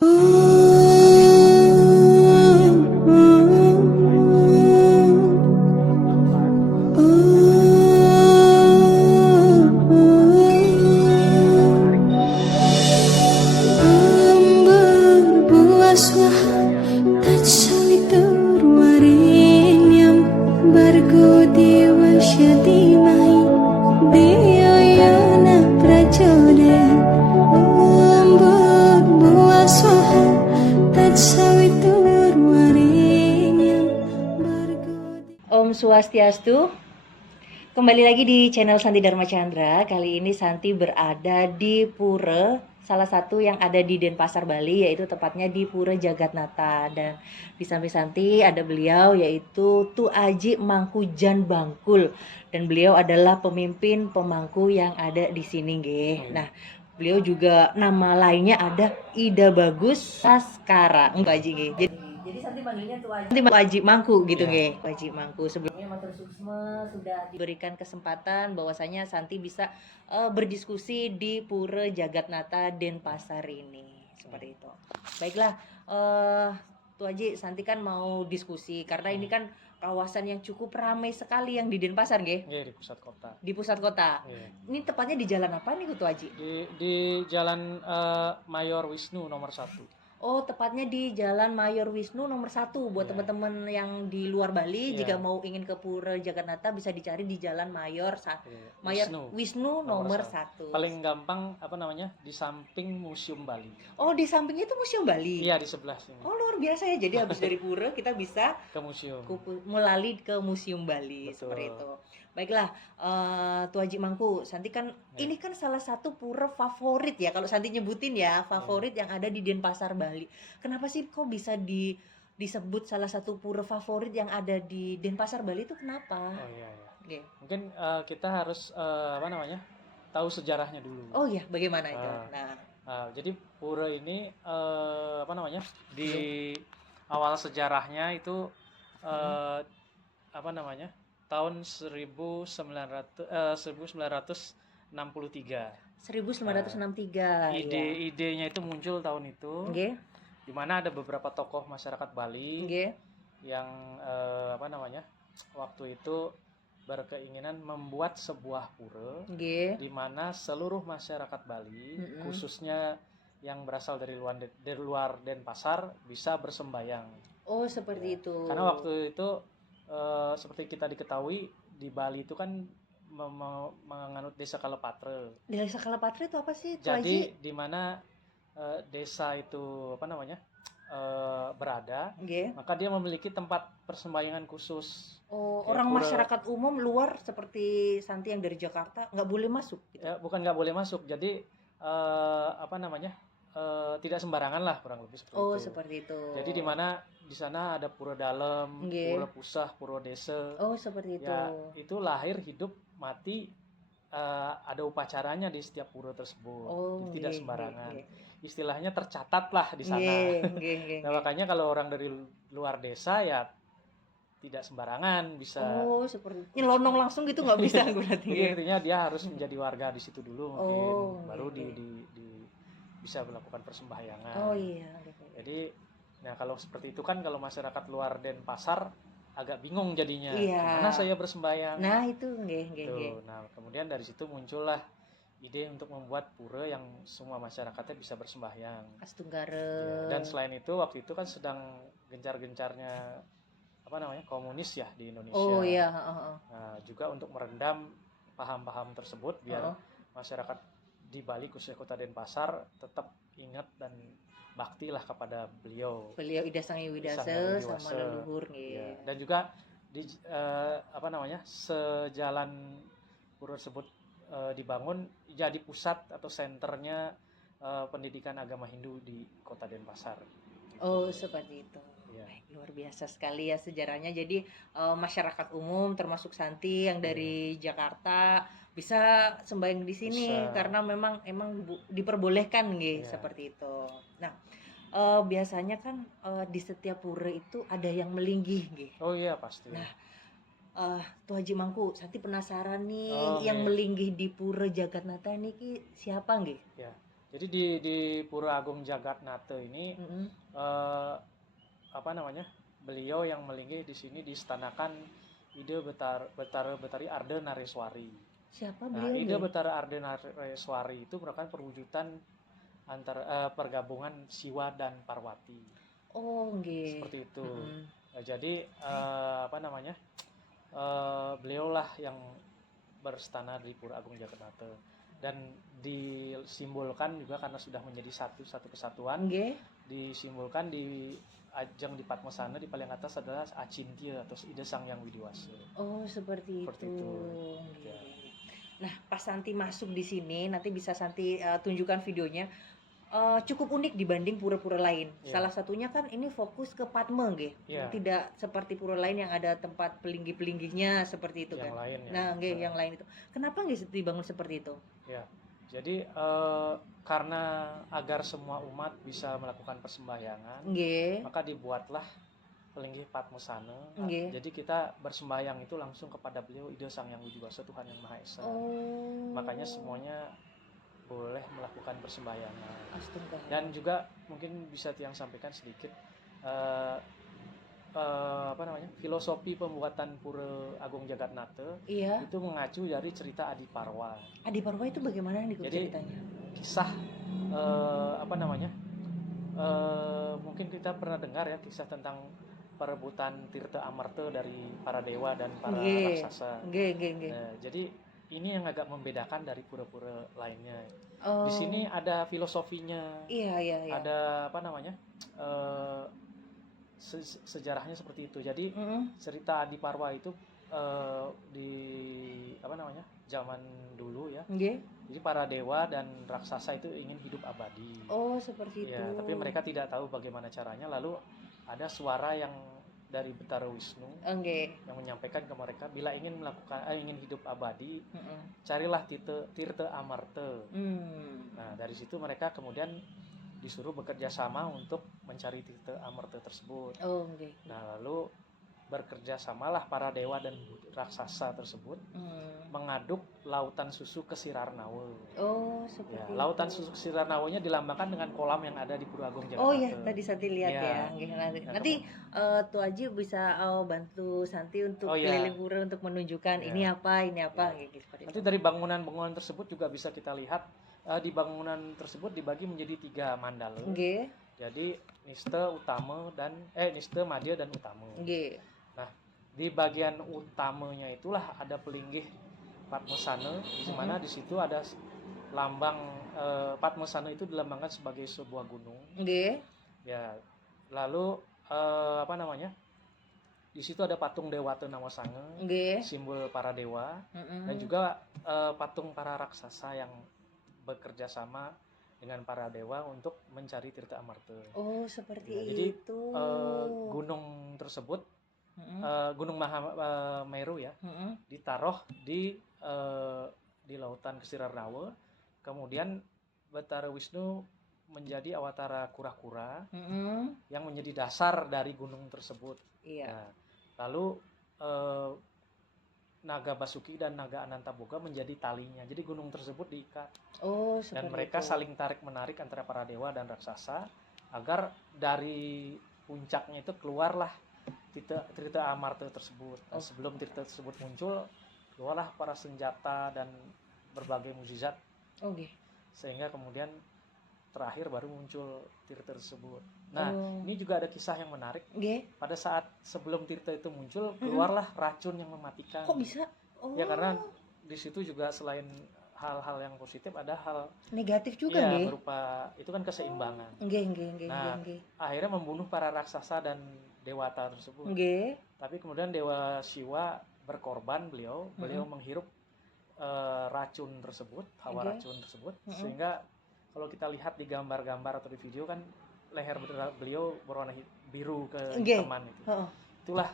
Om Swastiastu. Kembali lagi di channel Santi Dharma Chandra. Kali ini Santi berada di Pura, salah satu yang ada di Denpasar, Bali, yaitu tepatnya di Pura Jagatnata. Dan di samping Santi ada beliau, yaitu Tu Aji Mangku Jan Bangkul. Dan beliau adalah pemimpin pemangku yang ada di sini, nggih. Nah, beliau juga nama lainnya ada Ida Bagus Saskara, Mbak Aji, nggih. Jadi Santi panggilnya Tu Aji. Santi Aji Mangku gitu, nggih. Tu Aji Mangku. Sebelumnya Matur Suksma sudah diberikan kesempatan bahwasanya Santi bisa berdiskusi di Pura Jagatnata Denpasar ini. Seperti itu. Baiklah, Tu Aji, Santi kan mau diskusi karena ini kan kawasan yang cukup ramai sekali yang di Denpasar, nggih? Iya, di pusat kota. Di pusat kota. Iya. Ini tepatnya di jalan apa nih, Tu Aji? Di Jalan Mayor Wisnu nomor 1. Oh, tepatnya di Jalan Mayor Wisnu nomor 1. Buat teman-teman yang di luar Bali, jika mau ingin ke Pura Jagatnata bisa dicari di Jalan Mayor Wisnu nomor 1. Paling gampang di samping Museum Bali. Oh, di sampingnya itu Museum Bali. Iya, di sebelah sini. Oh, luar biasa ya. Jadi habis dari Pura kita bisa ke museum. Melalui ke Museum Bali. Betul. Seperti itu. Baiklah, Tu Aji Mangku, Santi kan ini kan salah satu pura favorit ya, kalau Santi nyebutin ya, favorit yang ada di Denpasar, Bali. Kenapa sih kok bisa disebut salah satu pura favorit yang ada di Denpasar, Bali itu kenapa? Oh iya. Okay. Mungkin kita harus tahu sejarahnya dulu. Oh iya, bagaimana itu? Jadi pura ini di awal sejarahnya itu tahun 1963. 1963. Idenya itu muncul tahun itu. Okay. Di mana ada beberapa tokoh masyarakat Bali yang waktu itu berkeinginan membuat sebuah pura di mana seluruh masyarakat Bali, khususnya yang berasal dari luar Denpasar, bisa bersembayang. Oh, seperti itu. Karena waktu itu seperti kita diketahui di Bali itu kan menganut desa Kalepatre. Desa Kalepatre itu apa sih? Jadi di mana desa itu berada, maka dia memiliki tempat persembahyangan khusus. Oh, orang masyarakat umum luar seperti Santi yang dari Jakarta nggak boleh masuk? Gitu? Ya, bukan nggak boleh masuk. Jadi tidak sembarangan lah, kurang lebih seperti itu. Oh, seperti itu. Jadi di mana di sana ada pura dalam, pura pusah, pura desa. Oh, seperti itu. Ya, itu lahir, hidup, mati, ada upacaranya di setiap pura tersebut. Oh, tidak sembarangan. Istilahnya tercatat lah di sana. Nah, makanya kalau orang dari luar desa ya tidak sembarangan bisa. Oh, seperti nyelonong langsung gitu nggak bisa berarti. Jadi artinya dia harus menjadi warga di situ dulu mungkin, baru di bisa melakukan persembahyangan. Oh iya. Jadi, nah kalau seperti itu kan kalau masyarakat luar Denpasar agak bingung jadinya. Gimana saya bersembahyang? Nah itu, Nah kemudian dari situ muncullah ide untuk membuat pura yang semua masyarakatnya bisa bersembahyang. Astuggara. Dan selain itu waktu itu kan sedang gencar-gencarnya komunis ya di Indonesia. Oh iya. Nah juga untuk meredam paham-paham tersebut biar masyarakat di Bali khususnya Kota Denpasar tetap ingat dan baktilah kepada beliau. Beliau Ida Sang Hyang Widasa sama leluhur ya. Dan juga di sejalan pura tersebut dibangun jadi pusat atau senternya pendidikan agama Hindu di Kota Denpasar. Oh, seperti itu. Ya. Luar biasa sekali ya sejarahnya. Jadi masyarakat umum termasuk Santi yang dari Jakarta bisa sembahyang di sini karena emang diperbolehkan seperti itu. Nah, biasanya kan di setiap pura itu ada yang melinggih Oh iya pasti. Nah, Tu Aji Mangku, Santi penasaran nih yang melinggih di Pura Jagatnata ini siapa nggih? Ya. Jadi di Pura Agung Jagatnata ini beliau yang melinggih di sini diistanakan Ide Betari Arde Nareswari. Siapa beliau? Ide Betari Arde Nareswari itu merupakan perwujudan antara pergabungan Siwa dan Parwati. Oh, nggih. Seperti itu. Jadi beliaulah yang berstana di Pura Agung Jagatnata dan disimbolkan juga karena sudah menjadi satu kesatuan. Disimbolkan di ajang di Padmasana di paling atas adalah Acintya atau Ida Sang Yang Widiwasa. Oh, seperti itu. Ya. Nah, pas Santi masuk di sini nanti bisa Santi tunjukkan videonya. Cukup unik dibanding pura-pura lain. Salah satunya kan ini fokus ke Padma, nggih. Tidak seperti pura lain yang ada tempat pelinggi-pelinggihnya seperti itu yang kan. Lain, nah, nggih, yang lain itu. Kenapa nggih dibangun seperti itu? Ya. Jadi karena agar semua umat bisa melakukan persembahyangan, maka dibuatlah pelinggih Padmasana. Jadi kita bersembahyang itu langsung kepada beliau Ida Sang Yang Widiwasa, Tuhan Yang Maha Esa. Makanya semuanya boleh melakukan persembahyangan. Dan juga mungkin bisa Tiang sampaikan sedikit filosofi pembuatan Pura Agung Jagatnata itu mengacu dari cerita Adiparwa. Adiparwa itu bagaimana nih ceritanya? Kisah mungkin kita pernah dengar ya kisah tentang perebutan Tirta Amarta dari para dewa dan para raksasa. Nah, jadi ini yang agak membedakan dari pura-pura lainnya. Di sini ada filosofinya. Ada sejarahnya seperti itu. Jadi cerita Adiparwa itu di zaman dulu ya. Jadi para dewa dan raksasa itu ingin hidup abadi. Oh, seperti itu. Ya, tapi mereka tidak tahu bagaimana caranya. Lalu ada suara yang dari Betara Wisnu yang menyampaikan ke mereka bila ingin hidup abadi, carilah Tirta Amarta. Nah, dari situ mereka kemudian disuruh bekerja sama untuk mencari Tirta Amarta tersebut. Nah, lalu bekerja samalah para dewa dan raksasa tersebut mengaduk lautan susu ke Sirarnawa. Oh, seperti itu. Lautan susu ke Sirarnawanya dilambangkan dengan kolam yang ada di Pura Agung Jagatnata. Oh iya, tadi Santi lihat ya. Nanti Tu Aji bisa bantu Santi untuk keliling pura untuk menunjukkan ini apa. Nanti dari bangunan-bangunan tersebut juga bisa kita lihat di bangunan tersebut dibagi menjadi 3 mandala. Jadi Nista, Madya dan Utama. Nah, di bagian utamanya itulah ada pelinggih Padmasana, di mana di situ ada lambang Padmasana itu dilambangkan sebagai sebuah gunung. Ya, lalu di situ ada patung Dewata Nawasanga, simbol para dewa, dan juga patung para raksasa yang bekerja sama dengan para dewa untuk mencari Tirta Amarta. Oh, seperti itu. Jadi gunung tersebut, Gunung Mahameru ya, ditaruh di lautan Sirarnawa. Kemudian Betara Wisnu menjadi awatara kura-kura yang menjadi dasar dari gunung tersebut. Nah, lalu Naga Basuki dan Naga Anantaboga menjadi talinya. Jadi gunung tersebut diikat. Oh, dan mereka saling tarik-menarik antara para dewa dan raksasa agar dari puncaknya itu keluarlah Tirta Amarta tersebut. Nah, sebelum Tirta tersebut muncul, keluarlah para senjata dan berbagai mukjizat. Sehingga kemudian terakhir baru muncul Tirta tersebut. Nah, ini juga ada kisah yang menarik. Pada saat sebelum Tirta itu muncul, keluarlah racun yang mematikan. Kok bisa? Ya karena di situ juga selain hal-hal yang positif ada hal negatif juga ya, berupa itu kan keseimbangan. Akhirnya membunuh para raksasa dan dewata tersebut. Tapi kemudian Dewa Siwa berkorban, beliau menghirup racun tersebut, hawa racun tersebut, sehingga kalau kita lihat di gambar-gambar atau di video kan leher beliau berwarna biru kehitaman itu. Itulah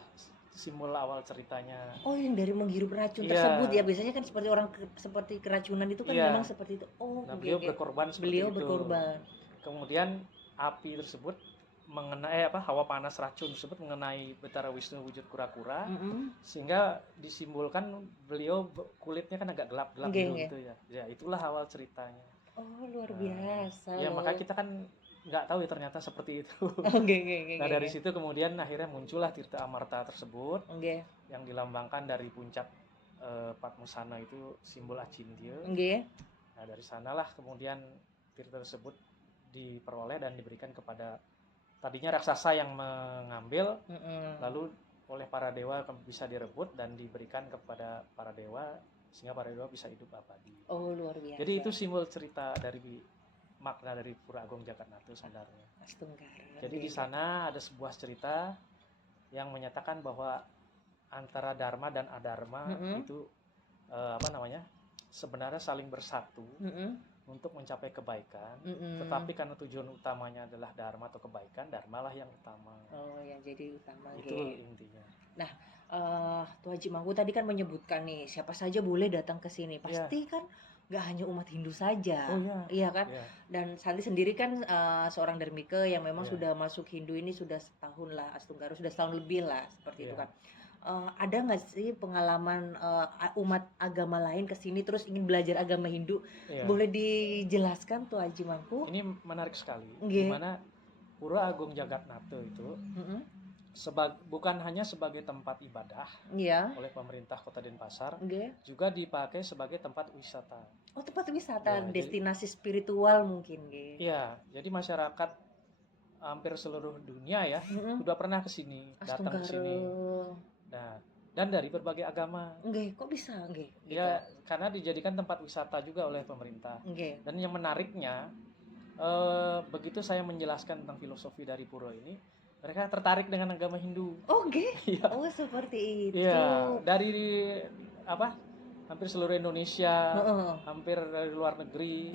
simbol awal ceritanya. Oh, yang dari menghirup racun tersebut ya. Biasanya kan seperti orang seperti keracunan itu kan memang seperti itu. Oh, nah, beliau berkorban seperti itu. Kemudian api tersebut mengenai hawa panas racun tersebut mengenai Betara Wisnu wujud kura-kura, sehingga disimbolkan beliau kulitnya kan agak gelap-gelap gitu ya. Ya, itulah awal ceritanya. Oh, luar biasa Ya loh. maka kita kan nggak tahu ya ternyata seperti itu. Nah dari Oke. situ kemudian akhirnya muncullah Tirta Amarta tersebut, Oke. yang dilambangkan dari puncak Padmasana itu simbol Acindya. Oke. Nah dari sanalah kemudian tirta tersebut diperoleh dan diberikan kepada tadinya raksasa yang mengambil, lalu oleh para dewa bisa direbut dan diberikan kepada para dewa sehingga para dewa bisa hidup abadi. Oh, luar biasa. Jadi itu simbol cerita dari makna dari Pura Agung Jagatnata sebenarnya. Jadi di sana ada sebuah cerita yang menyatakan bahwa antara dharma dan adharma itu sebenarnya saling bersatu untuk mencapai kebaikan, tetapi karena tujuan utamanya adalah dharma atau kebaikan, dharmalah yang utama. Oh, yang jadi utama. Itu intinya. Nah, Tuh Haji Mangku tadi kan menyebutkan nih siapa saja boleh datang ke sini. Pasti kan nggak hanya umat Hindu saja, iya kan? Dan Santi sendiri kan seorang dermika yang memang sudah masuk Hindu ini sudah setahun lah, Astunggaru sudah setahun lebih lah, seperti itu kan. Ada nggak sih pengalaman umat agama lain kesini terus ingin belajar agama Hindu? Boleh dijelaskan Tuh Haji Mangku? Ini menarik sekali, dimana Pura Agung Jagatnata itu bukan hanya sebagai tempat ibadah oleh pemerintah Kota Denpasar, juga dipakai sebagai tempat wisata. Oh, tempat wisata, destinasi spiritual mungkin, Iya, jadi masyarakat hampir seluruh dunia ya sudah pernah ke sini, datang ke sini. Nah, dan dari berbagai agama. Kok bisa, gitu. Ya, karena dijadikan tempat wisata juga oleh pemerintah. Dan yang menariknya, begitu saya menjelaskan tentang filosofi dari pura ini, mereka tertarik dengan agama Hindu. Oh, seperti itu. Iya, dari hampir seluruh Indonesia, hampir dari luar negeri.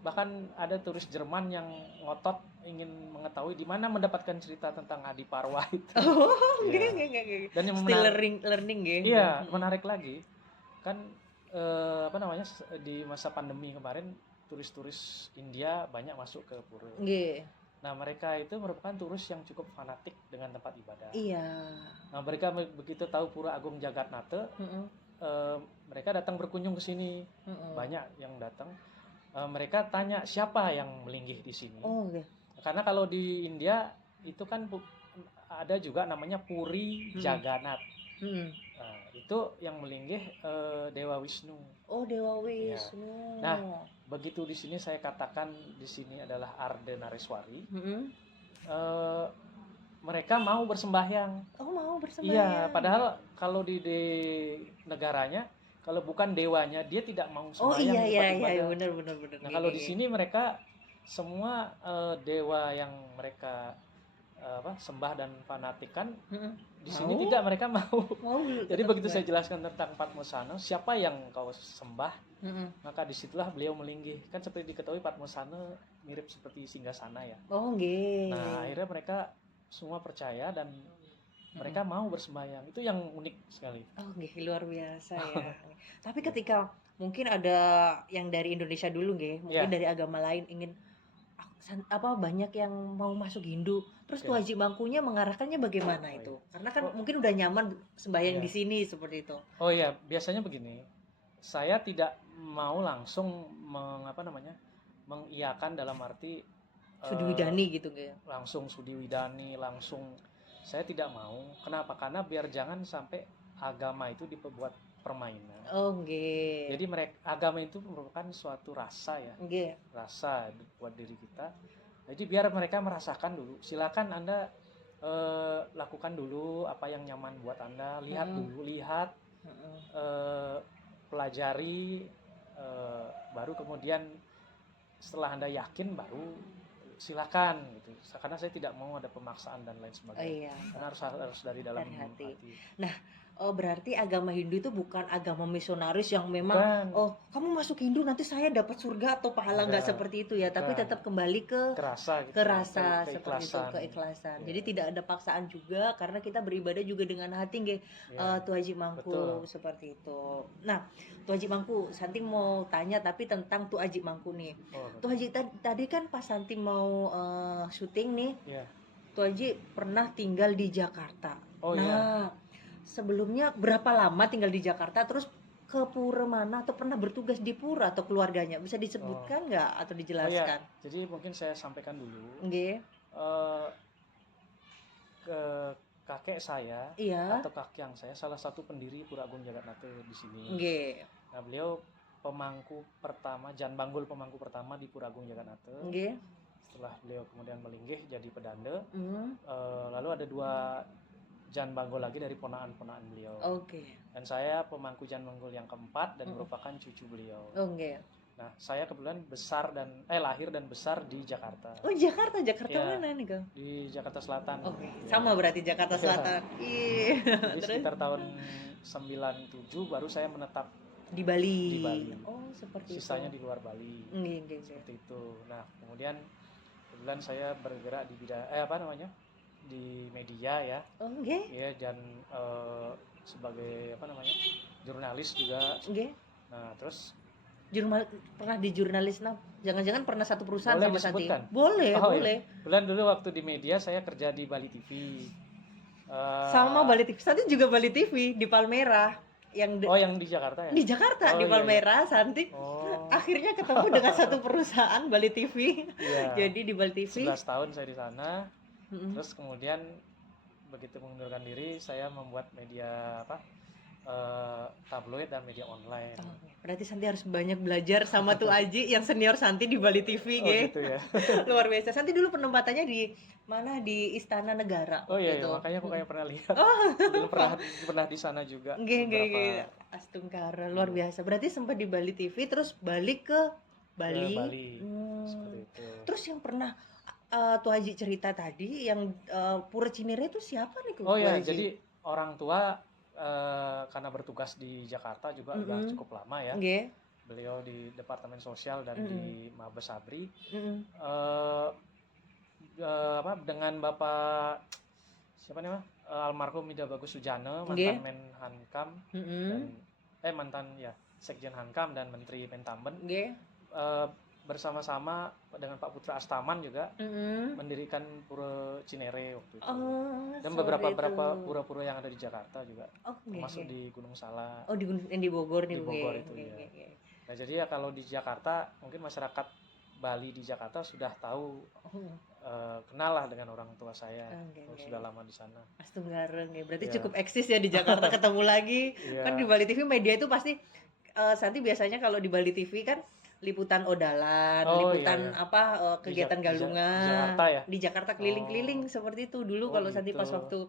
Bahkan ada turis Jerman yang ngotot ingin mengetahui di mana mendapatkan cerita tentang Adiparwa itu. Dan yang still learning Iya, menarik lagi. Kan di masa pandemi kemarin turis-turis India banyak masuk ke pura. Nah, mereka itu merupakan turis yang cukup fanatik dengan tempat ibadah. Nah, mereka begitu tahu Pura Agung Jagatnata, mereka datang berkunjung ke sini. Banyak yang datang. Mereka tanya siapa yang melinggih di sini. Karena kalau di India itu kan ada juga namanya Puri Jagannath. Nah, itu yang melinggih Dewa Wisnu. Oh, Dewa Wisnu. Ya. Nah, begitu di sini saya katakan di sini adalah Ardenareswari. Mereka mau bersembahyang. Oh, mau bersembahyang. Iya, padahal kalau di negaranya kalau bukan dewanya dia tidak mau sembahyang di tempat ibadah. Iya, benar. Nah, kalau di sini mereka semua dewa yang mereka sembah dan fanatikan di sini tidak, mereka mau. Jadi begitu saya jelaskan tentang Padmasana, siapa yang kau sembah, maka disitulah beliau melinggih. Kan seperti diketahui Padmasana mirip seperti singgasana ya. Nah, akhirnya mereka semua percaya dan mereka mau bersembahyang. Itu yang unik sekali. Luar biasa ya. Tapi ketika mungkin ada yang dari Indonesia dulu mungkin dari agama lain ingin banyak yang mau masuk Hindu, terus Tuh Haji Mangkunya mengarahkannya bagaimana itu? Karena kan mungkin udah nyaman sembahyang di sini seperti itu. Oh iya, biasanya begini. Saya tidak mau langsung mengiyakan dalam arti Sudiwidani gitu langsung Sudiwidani, langsung saya tidak mau. Kenapa? Karena biar jangan sampai agama itu dibuat permainan. Jadi agama itu merupakan suatu rasa ya. Rasa buat diri kita. Jadi biar mereka merasakan dulu. Silakan Anda lakukan dulu apa yang nyaman buat Anda. Lihat dulu, pelajari, baru kemudian setelah Anda yakin baru silakan gitu. Karena saya tidak mau ada pemaksaan dan lain sebagainya. Karena harus dari dalam hati. Nah, berarti agama Hindu itu bukan agama misionaris yang memang kamu masuk Hindu nanti saya dapat surga atau pahala, nggak seperti itu ya. Tapi tetap kembali ke rasa seperti itu, keikhlasan. Jadi tidak ada paksaan juga karena kita beribadah juga dengan hati Tuh Haji Mangku. Seperti itu. Nah, Tuh Haji Mangku, Santi mau tanya tapi tentang Tuh Haji Mangku nih. Tuh Haji tadi kan pas Santi mau syuting nih, Tuh Haji pernah tinggal di Jakarta. Sebelumnya berapa lama tinggal di Jakarta, terus ke pura mana atau pernah bertugas di pura atau keluarganya? Bisa disebutkan nggak atau dijelaskan? Oh, ya. Jadi mungkin saya sampaikan dulu. Ke kakek saya atau kakek saya salah satu pendiri Pura Agung Jagatnate di sini. Nah, beliau pemangku pertama, Jan Banggul pemangku pertama di Pura Agung Jagatnate. Setelah beliau kemudian melinggih jadi pedanda. Lalu ada 2 Jan Banggul lagi dari ponaan-ponaan beliau. Dan saya pemangku Jan Banggul yang keempat dan merupakan cucu beliau. Nah, saya kebetulan lahir dan besar di Jakarta. Oh, Jakarta mana nih, Kang? Di Jakarta Selatan. Sama berarti Jakarta Selatan. Iya. Jadi sekitar tahun 97 baru saya menetap di Bali. Oh, seperti Sisanya di luar Bali. Seperti itu. Nah, kemudian kebetulan saya bergerak di bidang di media ya. Iya, dan sebagai jurnalis juga. Nah, terus pernah di jurnalis, jangan-jangan pernah satu perusahaan sama Santi? Boleh. Kebetulan dulu waktu di media saya kerja di Bali TV. Sama Bali TV. Santi juga Bali TV di Palmerah. Yang di Jakarta ya? Di Jakarta, di Palmerah. Santi akhirnya ketemu dengan satu perusahaan Bali TV. Jadi di Bali TV 11 tahun saya di sana. Terus kemudian begitu mengundurkan diri, saya membuat media tabloid dan media online. Berarti Santi harus banyak belajar sama tuh Aji yang senior Santi di Bali TV, gitu ya. Luar biasa. Santi dulu penempatannya di mana? Di Istana Negara. Iya, makanya aku kayak pernah lihat. Dulu pernah di sana juga. Astungkara, luar biasa. Berarti sempat di Bali TV terus balik ke Bali. Seperti itu. Terus yang pernah tuh Aji cerita tadi yang Pura Cinere itu siapa nih? Jadi orang tua karena bertugas di Jakarta juga udah cukup lama ya. Beliau di Departemen Sosial dan di Mabes Abri. Dengan Bapak siapa nih almarhum Ida Bagus Sujana, mantan Menhankam dan mantan Sekjen Hankam dan Menteri Mentamben. Bersama-sama dengan Pak Putra Astaman juga mendirikan Pura Cinere waktu itu. Dan beberapa pura-pura yang ada di Jakarta juga, termasuk di Gunung Salak. Di Bogor nih. Di Bogor itu ya. Nah, jadi ya kalau di Jakarta mungkin masyarakat Bali di Jakarta sudah tahu, kenal lah dengan orang tua saya. Sudah lama di sana. Astunggareng ya. Berarti cukup eksis ya di Jakarta ketemu lagi. Kan di Bali TV media itu pasti Santi biasanya kalau di Bali TV kan liputan odalan, kegiatan galungan di Jakarta keliling-keliling seperti itu dulu kalau Santi pas waktu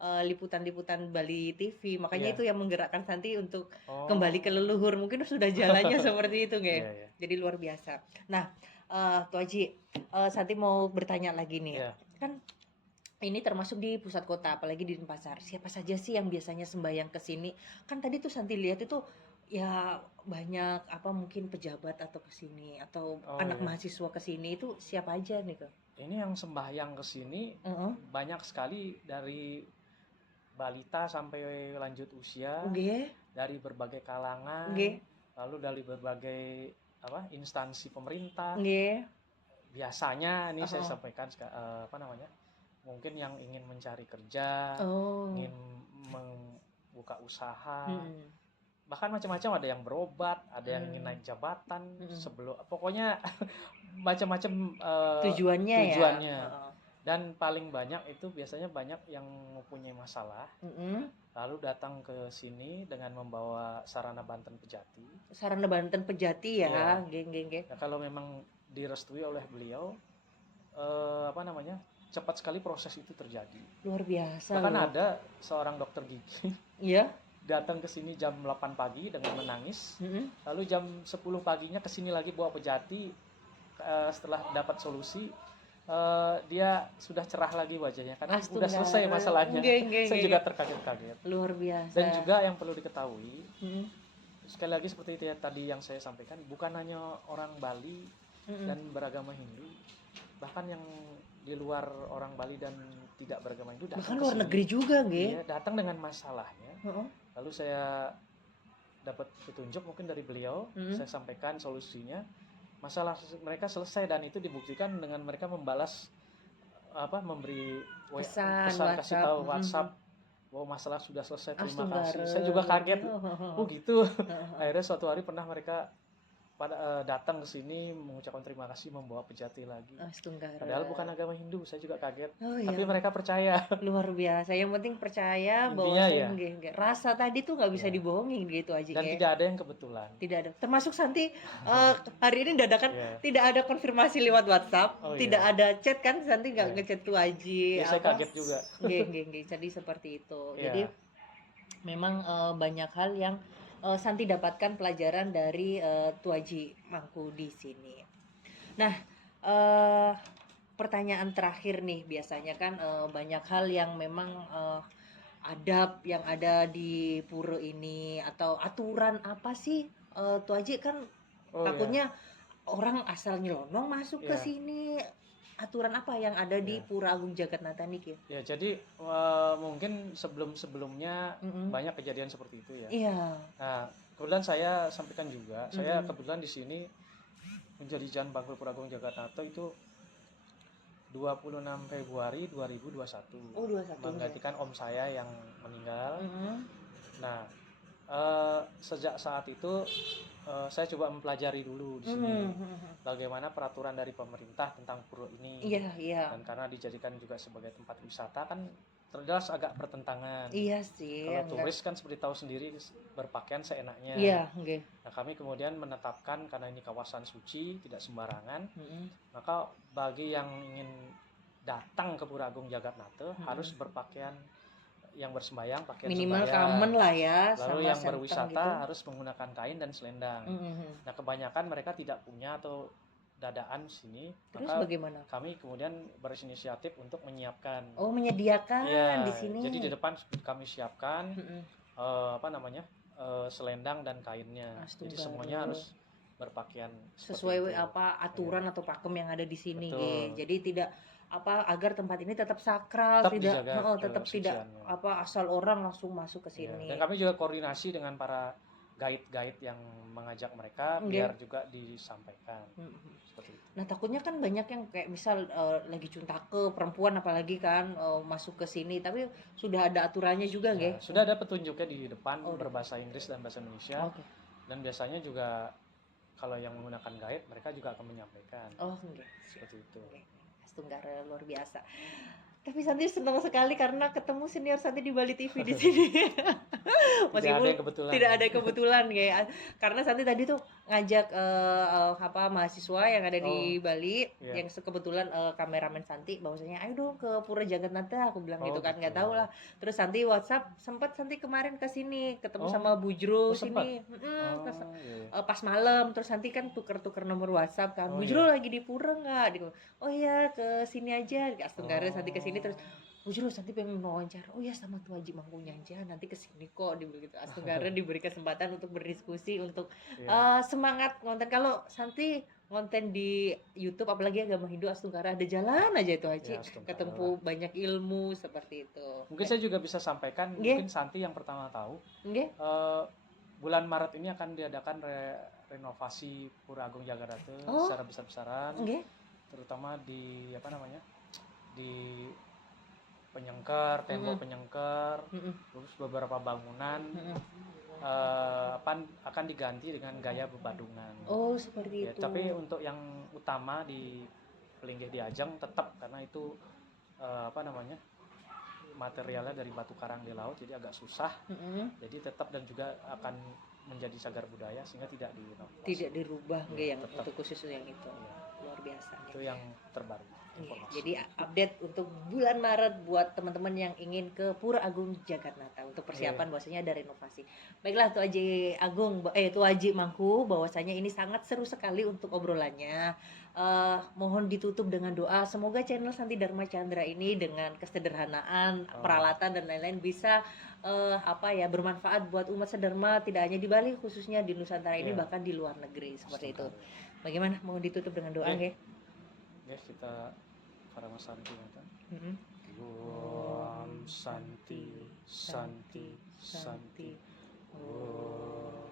liputan-liputan Bali TV, makanya itu yang menggerakkan Santi untuk kembali ke leluhur, mungkin sudah jalannya seperti itu nggak? Jadi luar biasa. Nah, Tuh Aji, Santi mau bertanya lagi nih, kan ini termasuk di pusat kota, apalagi di Denpasar. Siapa saja sih yang biasanya sembahyang ke sini? Kan tadi tuh Santi lihat itu ya banyak mungkin pejabat atau ke sini atau anak mahasiswa ke sini, itu siapa aja nih, Kak? Ini yang sembahyang ke sini banyak sekali dari balita sampai lanjut usia, dari berbagai kalangan, lalu dari berbagai instansi pemerintah. Biasanya ini saya sampaikan mungkin yang ingin mencari kerja, ingin membuka usaha. Bahkan macam-macam, ada yang berobat, ada yang ingin naik jabatan pokoknya macam-macam tujuannya. Dan paling banyak itu biasanya banyak yang mempunyai masalah, lalu datang ke sini dengan membawa sarana Banten Pejati ya. Nah, kalau memang direstui oleh beliau, cepat sekali proses itu terjadi. Luar biasa. Bahkan ada seorang dokter gigi datang ke sini jam 8 pagi dengan menangis, lalu jam 10 paginya ke sini lagi bawa pejati. Setelah dapat solusi, dia sudah cerah lagi wajahnya karena sudah selesai masalahnya. Saya juga terkaget-kaget. Luar biasa. Dan juga yang perlu diketahui, sekali lagi seperti itu ya tadi yang saya sampaikan, bukan hanya orang Bali dan beragama Hindu, bahkan yang di luar orang Bali dan tidak beragama Hindu, bahkan luar negeri juga datang dengan masalahnya. Lalu saya dapat petunjuk mungkin dari beliau, saya sampaikan solusinya, masalah mereka selesai, dan itu dibuktikan dengan mereka membalas memberi pesan, kasih tahu WhatsApp bahwa masalah sudah selesai, terima kasih. Saya juga kaget. Oh gitu. Akhirnya suatu hari pernah mereka pada datang ke sini mengucapkan terima kasih, membawa pejati lagi. Padahal bukan agama Hindu, saya juga kaget. Tapi mereka percaya. Luar biasa. Yang penting percaya bahwa ya. Rasa tadi tuh nggak bisa dibohongin gitu aja. Dan tidak ada yang kebetulan. Tidak ada. Termasuk Santi hari ini dadakan tidak ada konfirmasi lewat WhatsApp, tidak ada chat kan, Santi nggak ngechat tuh Aji. Saya kaget juga. Jadi seperti itu. Jadi memang banyak hal yang Santi dapatkan pelajaran dari Tuaji Mangku di sini. Nah, pertanyaan terakhir nih, biasanya kan banyak hal yang memang adab yang ada di pura ini, atau aturan apa sih Tuaji kan takutnya orang asal nyelonong masuk ke sini. Aturan apa yang ada di Pura Agung Jagatnata niki? Ya, jadi mungkin sebelumnya banyak kejadian seperti itu ya. Nah, kebetulan saya sampaikan juga, saya kebetulan di sini menjadi Jan Bangkul Pura Agung Jagatnata itu 26 Februari 2021. Menggantikan om saya yang meninggal. Nah, sejak saat itu saya coba mempelajari dulu di sini bagaimana peraturan dari pemerintah tentang pura ini. Dan karena dijadikan juga sebagai tempat wisata kan terjelas agak bertentangan. Iya sih. Kalau turis kan seperti tahu sendiri berpakaian seenaknya. Nah, kami kemudian menetapkan karena ini kawasan suci, tidak sembarangan. Maka bagi yang ingin datang ke Pura Agung Jagatnata harus berpakaian yang bersembayang, pakaian minimal sembahyang. Common lah ya. Lalu yang berwisata gitu harus menggunakan kain dan selendang. Nah, kebanyakan mereka tidak punya atau dadaan sini. Terus maka bagaimana? Kami kemudian berinisiatif untuk menyiapkan. Menyediakan di sini. Jadi di depan kami siapkan selendang dan kainnya. Jadi semuanya harus berpakaian sesuai aturan atau pakem yang ada di sini. Jadi tidak agar tempat ini tetap sakral, tetap tidak asal orang langsung masuk ke sini. Dan kami juga koordinasi dengan para guide yang mengajak mereka biar juga disampaikan. Seperti itu. Nah, takutnya kan banyak yang kayak misal lagi cuntake perempuan apalagi kan masuk ke sini, tapi sudah ada aturannya juga nggih? Sudah ada petunjuknya di depan berbahasa Inggris dan bahasa Indonesia. Dan biasanya juga kalau yang menggunakan guide mereka juga akan menyampaikan. Seperti itu. Tunggara luar biasa. Tapi Santi senang sekali karena ketemu senior Santi di Bali TV di sini. Meskipun tidak ada kebetulan ya. Karena Santi tadi tuh ngajak mahasiswa yang ada di Bali yang kebetulan kameramen Santi bahwasanya ayo dong ke Pura Jagatnata, aku bilang gitu kan, nggak tahu lah. Terus Santi WhatsApp, sempat Santi kemarin ke sini ketemu sama Bujro sini. Pas malam terus Santi kan tuker-tuker nomor WhatsApp kan. Bujro lagi di Pura nggak? Oh iya, ke sini aja. Tenggara Santi ke sini terus Bujro Santi pengen wawancara. Oh ya, sama Tuaji Mangku aja nanti ke sini kok, begitu. Astenggara diberi kesempatan untuk berdiskusi, untuk semangat konten. Kalau Santi konten di YouTube apalagi agama Hindu, Astenggara ada jalan aja itu Haji, ketemu banyak ilmu seperti itu. Mungkin saya juga bisa sampaikan, mungkin Santi yang pertama tahu. Bulan Maret ini akan diadakan renovasi Pura Agung Jagatnata secara besar-besaran. Terutama di di penyengker, tembok penyengker, terus beberapa bangunan akan diganti dengan gaya bebadungan. Seperti itu. Tapi untuk yang utama di Pelinggih di Ajang tetap, karena itu materialnya dari batu karang di laut, jadi agak susah. Jadi tetap dan juga akan menjadi cagar budaya sehingga tidak direnovasi. Tidak dirubah yang untuk khusus yang itu. Luar biasa. Itu yang terbaru. Jadi update untuk bulan Maret buat teman-teman yang ingin ke Pura Agung Jagatnata untuk persiapan bahwasanya ada renovasi. Baiklah Tuaji Mangku, bahwasanya ini sangat seru sekali untuk obrolannya. Mohon ditutup dengan doa semoga channel Santi Dharma Chandra ini dengan kesederhanaan, peralatan dan lain-lain bisa bermanfaat buat umat sedharma, tidak hanya di Bali, khususnya di Nusantara ini, bahkan di luar negeri seperti itu. Bagaimana? Mohon ditutup dengan doa nggih. Kita para Santi Om Santi Santi Santi Om